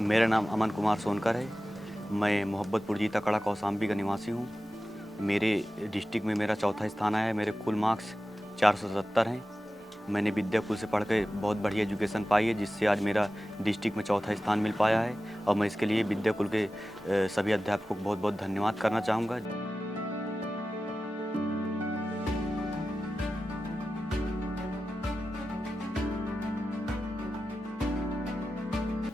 मेरा नाम अमन कुमार सोनकर है। मैं मोहब्बतपुर जीता कड़ा कौसाम्बी का निवासी हूँ। मेरे डिस्ट्रिक्ट में मेरा चौथा स्थान आया है। मेरे कुल मार्क्स 477 हैं। मैंने विद्याकुल से पढ़ के बहुत बढ़िया एजुकेशन पाई है, जिससे आज मेरा डिस्ट्रिक्ट में चौथा स्थान मिल पाया है। और मैं इसके लिए विद्याकुल के सभी अध्यापकों को बहुत बहुत धन्यवाद करना चाहूँगा।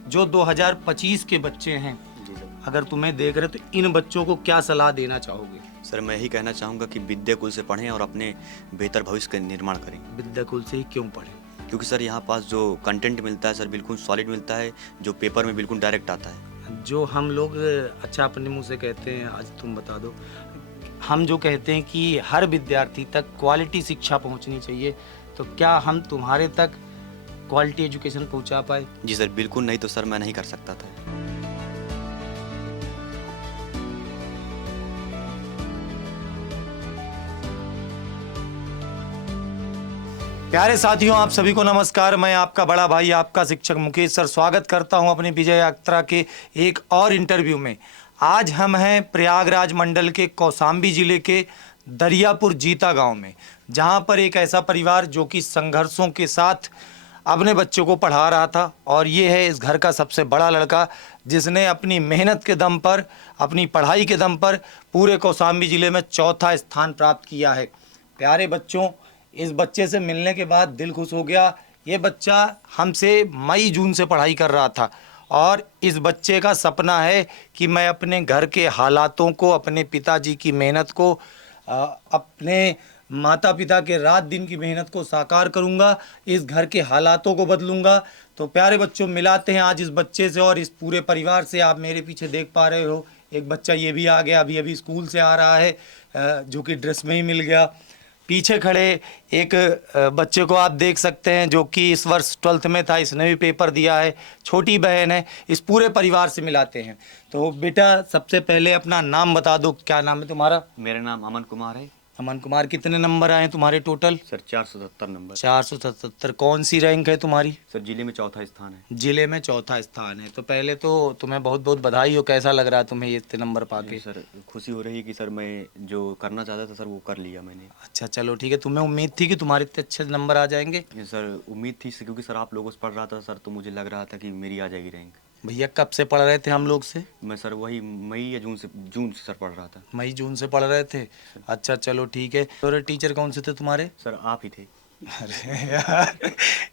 जो 2025 के बच्चे हैं, जी सर। अगर तुम्हें देख रहे तो इन बच्चों को क्या सलाह देना चाहोगे? सर, मैं यही कहना चाहूँगा कि विद्याकुल से पढ़ें और अपने बेहतर भविष्य का निर्माण करें। विद्याकुल से ही क्यों पढ़ें? क्योंकि सर यहाँ पास जो कंटेंट मिलता है सर बिल्कुल सॉलिड मिलता है, जो पेपर में बिल्कुल डायरेक्ट आता है। जो हम लोग अच्छा अपने मुंह से कहते हैं, आज तुम बता दो, हम जो कहते हैं कि हर विद्यार्थी तक क्वालिटी शिक्षा पहुंचनी चाहिए, तो क्या हम तुम्हारे तक क्वालिटी एजुकेशन पहुंचा पाए? जी सर, बिल्कुल नहीं तो सर मैं नहीं कर सकता था। प्यारे साथियों, आप सभी को नमस्कार। मैं आपका बड़ा भाई, आपका शिक्षक मुकेश सर स्वागत करता हूं अपनी विजय यात्रा के एक और इंटरव्यू में। आज हम हैं प्रयागराज मंडल के कौसाम्बी जिले के दरियापुर जीता गांव में, जहां पर एक ऐसा परिवार जो कि संघर्षों के साथ अपने बच्चों को पढ़ा रहा था, और ये है इस घर का सबसे बड़ा लड़का, जिसने अपनी मेहनत के दम पर, अपनी पढ़ाई के दम पर पूरे कौसाम्बी जिले में चौथा स्थान प्राप्त किया है। प्यारे बच्चों, इस बच्चे से मिलने के बाद दिल खुश हो गया। ये बच्चा हमसे मई जून से पढ़ाई कर रहा था, और इस बच्चे का सपना है कि मैं अपने घर के हालातों को, अपने पिताजी की मेहनत को, अपने माता पिता के रात दिन की मेहनत को साकार करूंगा, इस घर के हालातों को बदलूंगा। तो प्यारे बच्चों, मिलाते हैं आज इस बच्चे से और इस पूरे परिवार से। आप मेरे पीछे देख पा रहे हो, एक बच्चा ये भी आ गया, अभी अभी स्कूल से आ रहा है, जो कि ड्रेस में ही मिल गया। पीछे खड़े एक बच्चे को आप देख सकते हैं, जो कि इस वर्ष 12th में था, इसने भी पेपर दिया है, छोटी बहन है। इस पूरे परिवार से मिलाते हैं। तो बेटा, सबसे पहले अपना नाम बता दो, क्या नाम है तुम्हारा? मेरा नाम अमन कुमार है। अमन कुमार, कितने नंबर आए तुम्हारे टोटल? Sir 477 number. 477। कौन सी रैंक है तुम्हारी? सर जिले में चौथा स्थान है। जिले में चौथा स्थान है। तो पहले तो तुम्हें बहुत बहुत बधाई हो। कैसा लग रहा है तुम्हें ये इतने नंबर पाके? सर खुशी हो रही है कि सर मैं जो करना चाहता था सर वो कर लिया मैंने। अच्छा, चलो ठीक है। तुम्हें उम्मीद थी कि तुम्हारे इतने अच्छे नंबर आ जाएंगे? सर उम्मीद थी क्योंकि सर आप लोगों से पढ़ रहा था सर, तो मुझे लग रहा था कि मेरी आ जाएगी रैंक। भैया, कब से पढ़ रहे थे हम लोग से? मैं सर वही मई या जून से सर पढ़ रहा था। मई जून से पढ़ रहे थे? अच्छा, चलो ठीक है। और टीचर कौन से थे तुम्हारे? सर आप ही थे। अरे यार,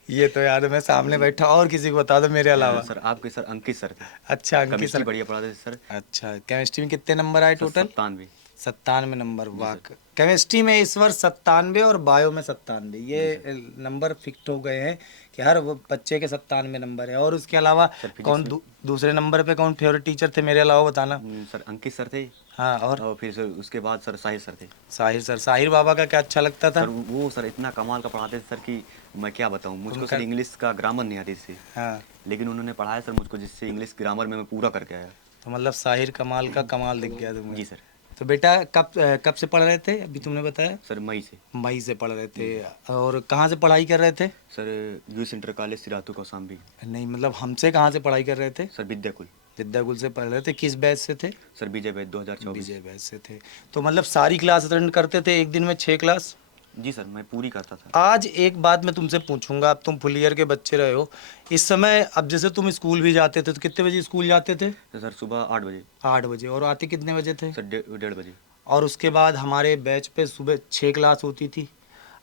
ये तो यार मैं सामने बैठा, और किसी को बता दो मेरे अलावा। सर आपके सर अंकित सर थे। अच्छा, अंकित केमिस्ट्री सर बढ़िया पढ़ाते थे सर। अच्छा, केमिस्ट्री में कितने नंबर आए टोटल? 97। 97 नंबर। वाह, केमिस्ट्री में इस वर्ष 97 और बायो में 97, ये नंबर फिक्स हो गए हैं कि हर वो बच्चे के 97 नंबर है। और उसके अलावा कौन दूसरे नंबर पे कौन फेवरेट टीचर थे मेरे अलावा, बताना। सर अंकित सर थे। हाँ, और फिर सर उसके बाद सर साहिर सर थे। साहिर सर। साहिर बाबा का क्या अच्छा लगता था? सर वो सर इतना कमाल का पढ़ाते थे सर कि मैं क्या बताऊं। मुझको सर इंग्लिश का ग्रामर नहीं आती थी। हाँ, लेकिन उन्होंने पढ़ाया सर मुझको, जिससे इंग्लिश ग्रामर में मैं पूरा करके आया। तो मतलब साहिर कमाल का कमाल दिख गया तुम्हें। जी सर। तो बेटा, कब से पढ़ रहे थे? अभी तुमने बताया सर मई से। मई से पढ़ रहे थे। और कहाँ से पढ़ाई कर रहे थे? Sir US inter college Sirathu Kaushambi. नहीं, मतलब हमसे कहाँ से पढ़ाई कर रहे थे? सर विद्याकुल। विद्याकुल से पढ़ रहे थे। किस बैच से थे? सर विजय बैच 2024। विजय बैच से थे। तो मतलब सारी क्लास अटेंड करते थे एक दिन में, 6 क्लास? जी सर, मैं पूरी करता था। आज एक बात मैं तुमसे पूछूंगा, अब तुम फुल ईयर के बच्चे रहे हो इस समय। अब जैसे तुम स्कूल भी जाते थे, तो कितने बजे स्कूल जाते थे? तो सर सुबह 8 बजे। 8 बजे। और आते कितने बजे थे? सर 1:30 बजे। और उसके बाद हमारे बैच पे सुबह 6 क्लास होती थी।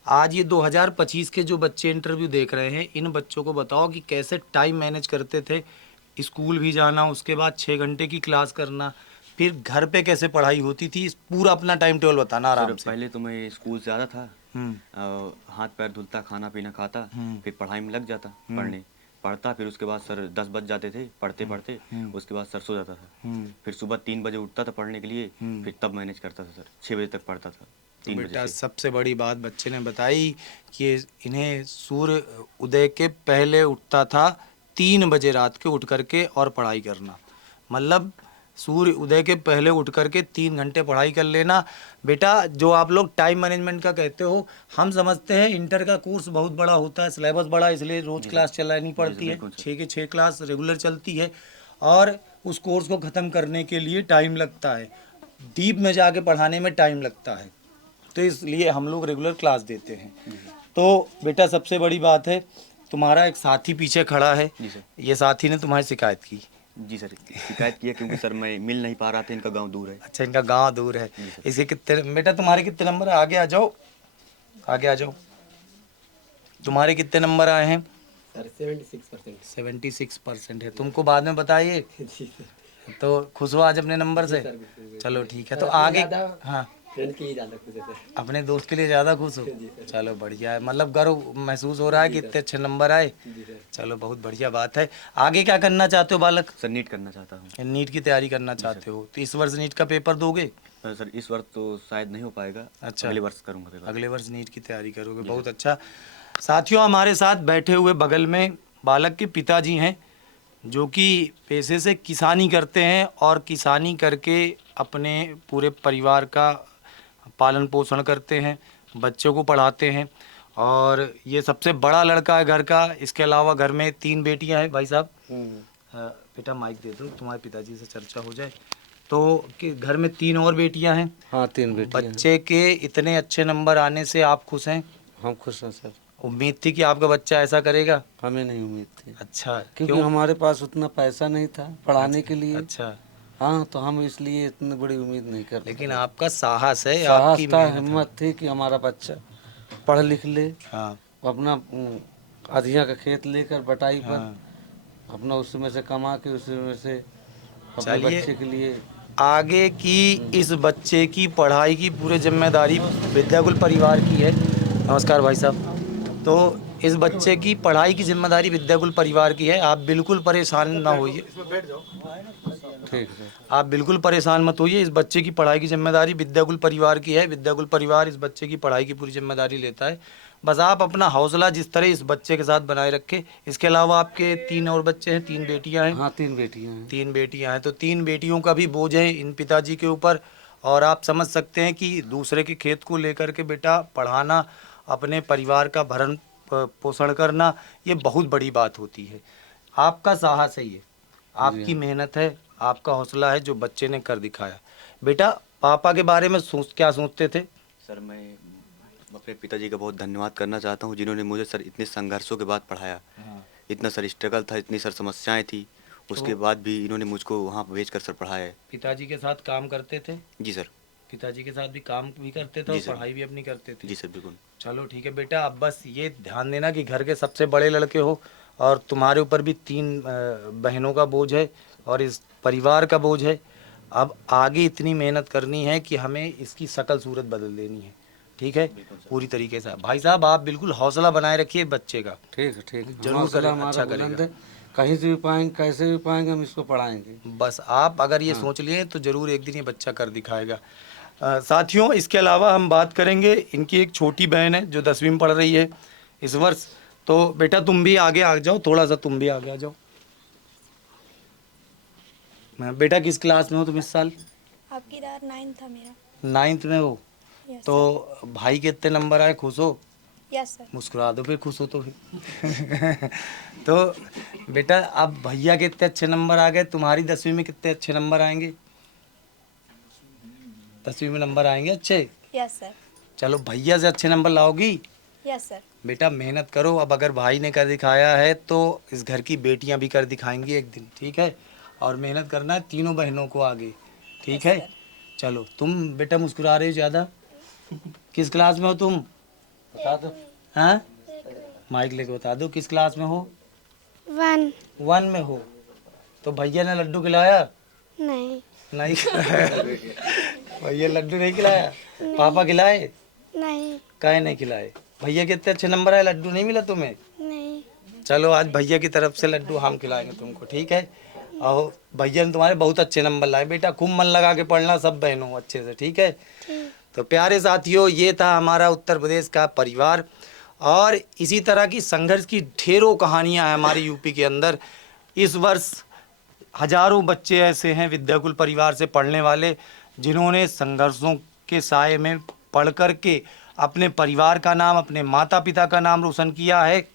आज ये 2025 के जो बच्चे इंटरव्यू देख रहे हैं, इन बच्चों को बताओ कि कैसे टाइम मैनेज करते थे। स्कूल भी जाना, उसके बाद 6 घंटे की क्लास करना, फिर घर पे कैसे पढ़ाई होती थी, पूरा अपना टाइम टेबल बताना आराम से। पहले तो मैं स्कूल से आता था, हाथ पैर धुलता, खाना पीना खाता, फिर पढ़ाई में लग जाता, पढ़ता। फिर उसके बाद सर 10 बज जाते थे पढ़ते पढ़ते। उसके बाद सर सो जाता था। फिर सुबह 3 बजे उठता था पढ़ने के लिए। फिर तब मैनेज करता था सर, 6 बजे तक पढ़ता था। तो बेटा, सबसे बड़ी बात बच्चे ने बताई कि इन्हें सूर्य उदय के पहले उठता था 3 बजे रात के, उठ करके और पढ़ाई करना। मतलब सूर्य उदय के पहले उठ करके 3 घंटे पढ़ाई कर लेना। बेटा, जो आप लोग टाइम मैनेजमेंट का कहते हो, हम समझते हैं इंटर का कोर्स बहुत बड़ा होता है, सिलेबस बड़ा, इसलिए रोज क्लास चलानी पड़ती है। 6 की 6 क्लास रेगुलर चलती है। और उस कोर्स को ख़त्म करने के लिए टाइम लगता है, डीप में जाके पढ़ाने में टाइम लगता है, तो इसलिए हम लोग रेगुलर क्लास देते हैं। तो बेटा सबसे बड़ी बात है, तुम्हारा एक साथी पीछे खड़ा है, जी सर। ये साथी ने तुम्हारी शिकायत की। जी सर, शिकायत किया क्योंकि सर मैं मिल नहीं पा रहा था, इनका गांव दूर है। अच्छा, इनका गांव दूर है। जी सर। इसके कितने बेटा, तुम्हारे कितने नंबर है? आगे आ जाओ, आगे आ जाओ। तुम्हारे कितने नंबर आए हैं? सर 76%। 76% है। तुमको बाद में बताइए। तो खुश हो आज अपने नंबर से? चलो ठीक है। तो आगे, हाँ, फ्रेंड के लिए ज़्यादा खुश है सर। अपने दोस्त के लिए ज़्यादा खुश हो? चलो बढ़िया है, मतलब गर्व महसूस हो रहा है कि इतने अच्छे नंबर आए। जी सर। चलो बहुत बढ़िया बात है। आगे क्या करना चाहते हो बालक? सर नीट करना चाहता हूँ। नीट की तैयारी करना चाहते हो, तो इस वर्ष नीट का पेपर दोगे? सर इस वर्ष तो शायद नहीं हो पाएगा। अच्छा। अगले वर्ष करूँगा पेपर। अगले वर्ष नीट की तैयारी करोगे, बहुत अच्छा। साथियों, हमारे साथ बैठे हुए बगल में बालक के पिताजी हैं, जो कि पेशे से किसानी करते हैं और किसानी करके अपने पूरे परिवार का पालन पोषण करते हैं, बच्चों को पढ़ाते हैं, और ये सबसे बड़ा लड़का है घर का। इसके अलावा घर में 3 बेटियां हैं। भाई साहब, बेटा माइक दे दो, तुम्हारे पिताजी से चर्चा हो जाए। तो कि घर में 3 और बेटियां हैं। हाँ 3 बेटियां हैं। बच्चे के इतने अच्छे नंबर आने से आप खुश हैं? हम खुश हैं सर। उम्मीद थी कि आपका बच्चा ऐसा करेगा? हमें नहीं उम्मीद थी। अच्छा, क्योंकि क्यों? हमारे पास उतना पैसा नहीं था पढ़ाने के लिए। अच्छा, हाँ, तो हम इसलिए इतनी बड़ी उम्मीद नहीं कर रहे। लेकिन आपका साहस है, साहस आपकी था, मेहनत है। हिम्मत थी कि हमारा बच्चा पढ़ लिख ले, हाँ, अपना अधिया का खेत लेकर बटाई पर हाँ। अपना उसमें से कमा के उसमें से अपने चलिए, बच्चे के लिए। आगे की इस बच्चे की पढ़ाई की पूरी जिम्मेदारी विद्याकुल परिवार की है। नमस्कार भाई साहब। तो इस बच्चे की पढ़ाई की जिम्मेदारी विद्याकुल परिवार की है, आप बिल्कुल परेशान ना होइए। ठीक है। आप बिल्कुल परेशान मत होइए, इस बच्चे की पढ़ाई की जिम्मेदारी विद्याकुल परिवार की है। विद्याकुल परिवार इस बच्चे की पढ़ाई की पूरी जिम्मेदारी लेता है। बस आप अपना हौसला जिस तरह इस बच्चे के साथ बनाए रखें। इसके अलावा आपके 3 और बच्चे हैं, 3 बेटियां हैं। हाँ 3 बेटियां हैं। 3 बेटियां हैं, तो 3 बेटियों का भी बोझ है इन पिताजी के ऊपर। और आप समझ सकते हैं कि दूसरे के खेत को लेकर के बेटा पढ़ाना, अपने परिवार का भरण पोषण करना, ये बहुत बड़ी बात होती है। आपका साहस है ये, आपकी मेहनत है, आपका हौसला है जो बच्चे ने कर दिखाया। बेटा, पापा के बारे में क्या सोचते थे? सर मैं अपने पिताजी का बहुत धन्यवाद करना चाहता हूँ, जिन्होंने मुझे सर इतने संघर्षों के बाद पढ़ाया। इतना सर स्ट्रगल था, इतनी सर समस्याएं थी, उसके बाद भी इन्होंने मुझको वहाँ भेज कर सर पढ़ाया है। पिताजी के साथ काम करते थे? जी सर। पिताजी के साथ भी काम भी करते थे और पढ़ाई भी अपनी करते थे? जी सर, बिल्कुल। चलो ठीक है बेटा, अब बस ये ध्यान देना कि घर के सबसे बड़े लड़के हो, और तुम्हारे ऊपर भी 3 बहनों का बोझ है और इस परिवार का बोझ है। अब आगे इतनी मेहनत करनी है कि हमें इसकी शकल सूरत बदल देनी है, ठीक है, पूरी तरीके से। भाई साहब, आप बिल्कुल हौसला बनाए रखिए बच्चे का। ठीक है, ठीक है। जरूर हौसला करें, हमारा अच्छा बुलंद करेगा। है। कहीं से भी पाएंगे, कैसे भी पाएंगे, हम इसको पढ़ाएंगे। बस आप अगर ये सोच लिए तो जरूर एक दिन ये बच्चा कर दिखाएगा। साथियों, इसके अलावा हम बात करेंगे, इनकी एक छोटी बहन है जो 10वीं में पढ़ रही है इस वर्ष। तो बेटा तुम भी आगे आ जाओ, थोड़ा सा तुम भी आगे आ जाओ। बेटा किस क्लास में हो तुम इस साल? आपकी दार 9th था मेरा। 9th में हो? यस तो भाई के इतने नंबर आए, खुश हो? Yes sir. मुस्कुरा दो फिर, खुश हो तो फिर। तो बेटा, अब भैया के इतने अच्छे नंबर आ गए, तुम्हारी 10वीं में कितने अच्छे नंबर आएंगे? 10वीं में नंबर आएंगे अच्छे? Yes sir. चलो भैया से अच्छे नंबर लाओगी? Yes sir. बेटा मेहनत करो, अब अगर भाई ने कर दिखाया है तो इस घर की बेटियां भी कर दिखाएंगी एक दिन, ठीक है? और मेहनत करना है तीनों बहनों को आगे, ठीक है? चलो, तुम बेटा मुस्कुरा रहे हो ज़्यादा। किस क्लास में हो तुम? बता दो। हाँ, माइक लेके बता दो, किस क्लास में हो? 1 1 में हो? तो भैया ने लड्डू खिलाया? नहीं नहीं खिलाया। भैया लड्डू नहीं खिलाया? पापा खिलाए? नहीं काहे नहीं खिलाए? भैया के इतने अच्छे नंबर आए, लड्डू नहीं मिला तुम्हें? नहीं चलो आज भैया की तरफ से लड्डू हम खिलाएंगे तुमको, ठीक है? और भैया ने तुम्हारे बहुत अच्छे नंबर लाए। बेटा खूब मन लगा के पढ़ना सब बहनों अच्छे से, ठीक है? तो प्यारे साथियों, ये था हमारा उत्तर प्रदेश का परिवार, और इसी तरह की संघर्ष की ढेरों कहानियां हैं हमारे यूपी के अंदर। इस वर्ष हजारों बच्चे ऐसे हैं विद्याकुल परिवार से पढ़ने वाले, जिन्होंने संघर्षों के साए में पढ़ कर के अपने परिवार का नाम, अपने माता पिता का नाम रोशन किया है।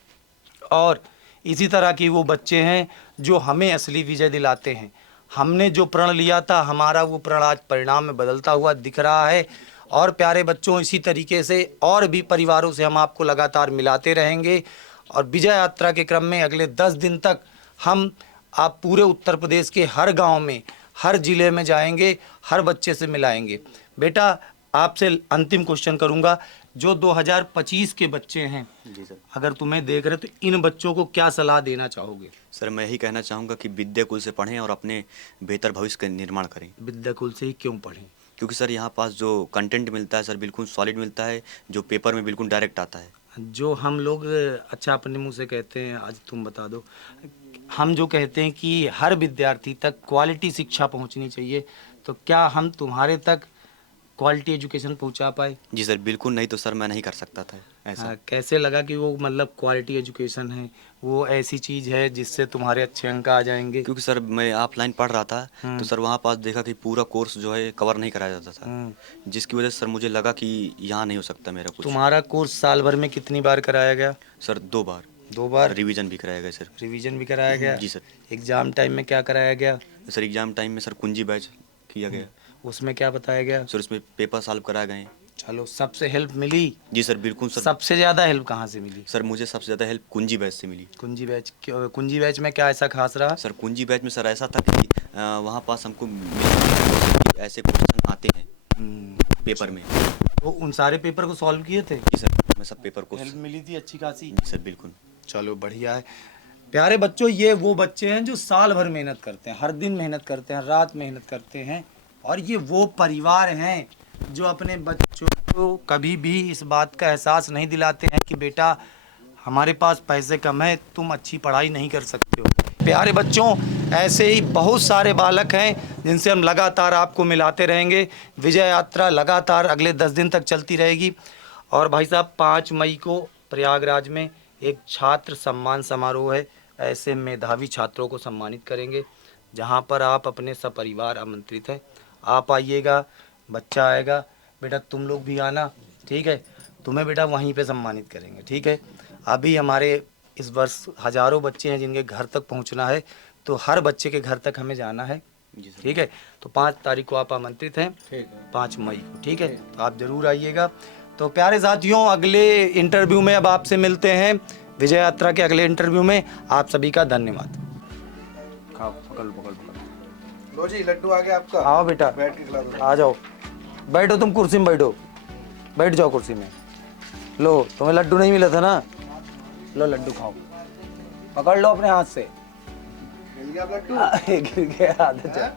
और इसी तरह की वो बच्चे हैं जो हमें असली विजय दिलाते हैं। हमने जो प्रण लिया था, हमारा वो प्रण आज परिणाम में बदलता हुआ दिख रहा है। और प्यारे बच्चों, इसी तरीके से और भी परिवारों से हम आपको लगातार मिलाते रहेंगे और विजय यात्रा के क्रम में अगले 10 दिन तक आप पूरे उत्तर प्रदेश के हर गांव में, हर जिले में जाएंगे, हर बच्चे से मिलाएंगे। बेटा, आपसे अंतिम क्वेश्चन करूंगा, जो 2025 के बच्चे हैं, जी सर। अगर तुम्हें देख रहे तो इन बच्चों को क्या सलाह देना चाहोगे? सर मैं यही कहना चाहूँगा कि विद्याकुल से पढ़ें और अपने बेहतर भविष्य का निर्माण करें। विद्याकुल से ही क्यों पढ़ें? क्योंकि सर यहाँ पास जो कंटेंट मिलता है सर बिल्कुल सॉलिड मिलता है, जो पेपर में बिल्कुल डायरेक्ट आता है। जो हम लोग अच्छा अपने मुंह से कहते हैं, आज तुम बता दो, हम जो कहते हैं कि हर विद्यार्थी तक क्वालिटी शिक्षा पहुंचनी चाहिए, तो क्या हम तुम्हारे तक क्वालिटी एजुकेशन पहुंचा पाए? जी सर बिल्कुल, नहीं तो सर मैं नहीं कर सकता था ऐसा। कैसे लगा कि वो मतलब क्वालिटी एजुकेशन है, वो ऐसी चीज़ है जिससे तुम्हारे अच्छे अंक आ जाएंगे? क्योंकि सर मैं ऑफलाइन पढ़ रहा था तो सर वहाँ पास देखा कि पूरा कोर्स जो है कवर नहीं कराया जाता था, जिसकी वजह से सर मुझे लगा कि यहाँ नहीं हो सकता मेरा कुछ। तुम्हारा कोर्स साल भर में कितनी बार कराया गया? सर 2 बार। 2 बार? रिवीजन भी कराया गया सर। रिवीजन भी कराया गया? जी सर। एग्जाम टाइम में क्या कराया गया? सर एग्जाम टाइम में सर कुंजी बैच किया गया। उसमें क्या बताया गया? सर उसमें पेपर सॉल्व कराए गए। चलो, सबसे हेल्प मिली? जी सर बिल्कुल सर। सबसे ज़्यादा हेल्प कहाँ से मिली? सर मुझे सबसे ज़्यादा हेल्प कुंजी बैच से मिली। कुंजी बैच? कुंजी बैच में क्या ऐसा खास रहा? सर कुंजी बैच में सर ऐसा था कि वहाँ पास हमको कि ऐसे क्वेश्चन आते हैं पेपर में, वो उन सारे पेपर को सॉल्व किए थे? जी सर मैं सब पेपर को। हेल्प मिली थी अच्छी खासी? जी सर बिल्कुल। चलो बढ़िया है। प्यारे बच्चों, ये वो बच्चे हैं जो साल भर मेहनत करते हैं, हर दिन मेहनत करते हैं, रात मेहनत करते हैं, और ये वो परिवार हैं जो अपने बच्चों को कभी भी इस बात का एहसास नहीं दिलाते हैं कि बेटा हमारे पास पैसे कम है, तुम अच्छी पढ़ाई नहीं कर सकते हो। प्यारे बच्चों, ऐसे ही बहुत सारे बालक हैं जिनसे हम लगातार आपको मिलाते रहेंगे। विजय यात्रा लगातार अगले 10 दिन तक चलती रहेगी। और भाई साहब, 5 मई को प्रयागराज में एक छात्र सम्मान समारोह है। ऐसे मेधावी छात्रों को सम्मानित करेंगे, जहां पर आप अपने सपरिवार आमंत्रित हैं। आप आइएगा, बच्चा आएगा, बेटा तुम लोग भी आना, ठीक है? तुम्हें बेटा वहीं पे सम्मानित करेंगे, ठीक है? अभी हमारे इस वर्ष हज़ारों बच्चे हैं जिनके घर तक पहुंचना है, तो हर बच्चे के घर तक हमें जाना है, ठीक है? तो 5 तारीख को आप आमंत्रित हैं, 5 मई को, ठीक है? तो आप ज़रूर आइएगा। तो प्यारे साथियों, अगले इंटरव्यू में अब आपसे मिलते हैं, विजय यात्रा के अगले इंटरव्यू में। आप सभी का धन्यवाद। खाओ, पकड़ लो, पकड़ लो। लो जी, लड्डू आ गया आपका। आओ बेटा, बैठ के खिला दो। आ जाओ, बैठो, तुम कुर्सी में बैठो, बैठ जाओ कुर्सी में। लो, तुम्हें लड्डू नहीं मिला था ना, लो लड्डू खाओ, पकड़ लो अपने हाथ से। मिल गया लड्डू। गिर गया, आधा